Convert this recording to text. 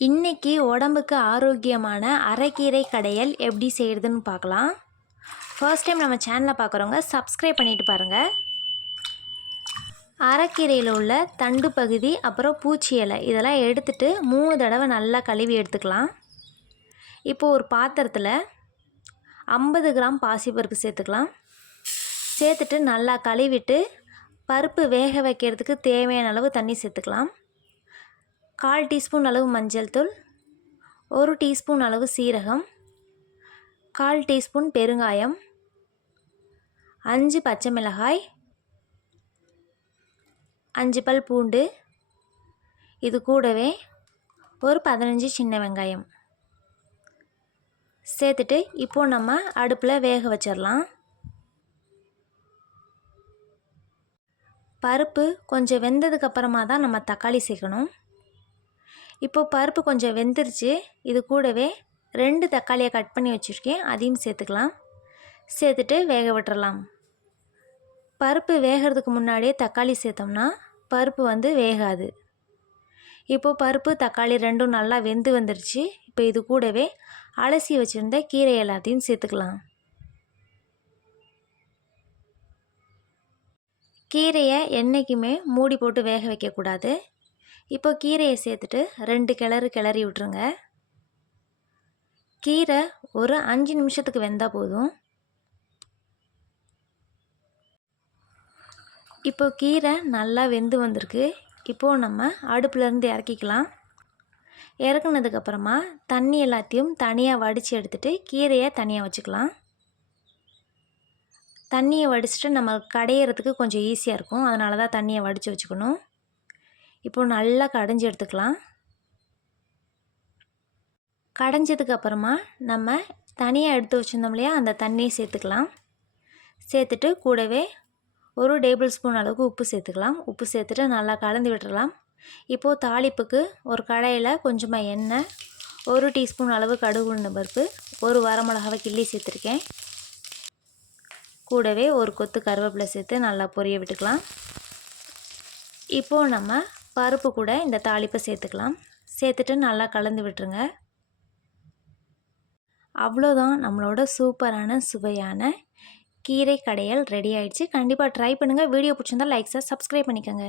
இன்னைக்கு உடம்புக்கு ஆரோக்கியமான அரைக்கீரை கடையல் எப்படி செய்கிறதுன்னு பார்க்கலாம். ஃபர்ஸ்ட் டைம் நம்ம சேனலை பார்க்குறவங்க சப்ஸ்கிரைப் பண்ணிட்டு பாருங்கள். அரைக்கீரையில் உள்ள தண்டு பகுதி அப்புறம் பூச்சி இலை இதெல்லாம் எடுத்துட்டு 3 தடவை நல்லா கழுவி எடுத்துக்கலாம். இப்போது ஒரு பாத்திரத்தில் 50 கிராம் பாசிப்பருப்பு சேர்த்துக்கலாம். சேர்த்துட்டு நல்லா கழுவிட்டு பருப்பு வேக வைக்கிறதுக்கு தேவையான அளவு தண்ணி சேர்த்துக்கலாம். 1/4 டீஸ்பூன் அளவு மஞ்சள் தூள், 1 டீஸ்பூன் அளவு சீரகம், 1/4 டீஸ்பூன் பெருங்காயம், 5 பச்சை மிளகாய், 5 பல் பூண்டு, இது கூடவே ஒரு 15 சின்ன வெங்காயம் சேர்த்துட்டு இப்போது நம்ம அடுப்பில் வேக வச்சிடலாம். பருப்பு கொஞ்சம் வெந்ததுக்கப்புறமா தான் நம்ம தக்காளி சேர்க்கணும். இப்போது பருப்பு கொஞ்சம் வெந்துருச்சு. இது கூடவே 2 தக்காளியை கட் பண்ணி வச்சுருக்கேன், அதையும் சேர்த்துக்கலாம். சேர்த்துட்டு வேக விட்டுறலாம். பருப்பு வேகிறதுக்கு முன்னாடியே தக்காளி சேர்த்தோம்னா பருப்பு வேகாது. இப்போது பருப்பு தக்காளி ரெண்டும் நல்லா வெந்து வந்துருச்சு. இப்போ இது கூடவே அலசி வச்சுருந்த கீரை எல்லாத்தையும் சேர்த்துக்கலாம். கீரையை என்றைக்குமே மூடி போட்டு வேக வைக்கக்கூடாது. இப்போ கீரையை சேர்த்துட்டு 2 கிளறி விட்டுருங்க. கீரை ஒரு 5 நிமிஷத்துக்கு வெந்தால் போதும். இப்போ கீரை நல்லா வெந்து வந்திருக்கு. இப்போது நம்ம அடுப்புலேருந்து இறக்கிக்கலாம். இறக்குனதுக்கப்புறமா தண்ணி எல்லாத்தையும் தனியாக வடித்து எடுத்துகிட்டு கீரையை தனியாக வச்சுக்கலாம். தண்ணியை வடிச்சிட்டு நம்ம கடையிறதுக்கு கொஞ்சம் ஈஸியாக இருக்கும், அதனால தான் தண்ணியை வடித்து வச்சுக்கணும். இப்போது நல்லா கடைஞ்சி எடுத்துக்கலாம். கடைஞ்சதுக்கப்புறமா நம்ம தனியாக எடுத்து வச்சுருந்தோம் இல்லையா, அந்த தண்ணியை சேர்த்துக்கலாம். சேர்த்துட்டு கூடவே 1 டேபிள் ஸ்பூன் அளவுக்கு உப்பு சேர்த்துக்கலாம். உப்பு சேர்த்துட்டு நல்லா கலந்து விட்டுறலாம். இப்போது தாளிப்புக்கு ஒரு கடாயில் கொஞ்சமாக எண்ணெய், 1 டீஸ்பூன் அளவு கடுகு உளுந்தம் பருப்பு, 1 வரமிளகாவை கிள்ளி சேர்த்துருக்கேன். கூடவே ஒரு கொத்து கருவேப்பிலை சேர்த்து நல்லா பொரிய விட்டுக்கலாம். இப்போது நம்ம பருப்பு கூட இந்த தாளிப்பை சேர்த்துக்கலாம். சேர்த்துட்டு நல்லா கலந்து விட்டுருங்க. அவ்வளோதான், நம்மளோட சூப்பரான சுவையான கீரை கடையல் ரெடி ஆயிடுச்சு. கண்டிப்பாக ட்ரை பண்ணுங்கள். வீடியோ பிடிச்சிருந்தால் லைக்ஸை சப்ஸ்கிரைப் பண்ணிக்கோங்க.